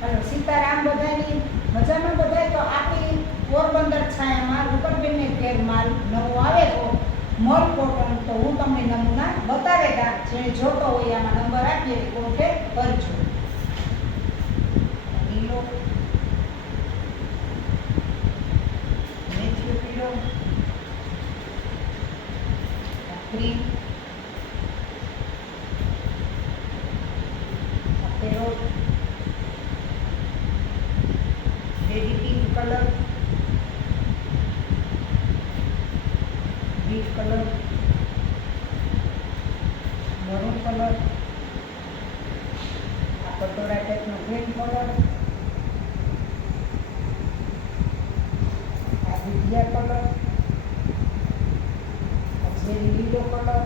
Hello Sitaram બધાની મજામાં બધાય. તો આપણી પોરબંદર છાયામાં રૂપકબેનને ઘેર માલ નવો આવે તો મલ કોટન, તો હું તમને નમૂના બતાવેલા. જેને જોતો હોય આમાં નંબર આપીએ કોન્ટેક્ટ કરજો. લીલો, મેથ્યુ પીળો, cream, parrot, baby pink colour, bit colour, maroon colour, આ કટોરા ટાઈપનો ગ્રીન કલર, આ દુધિયા કલર, આ ઝેરી લીલો કલર,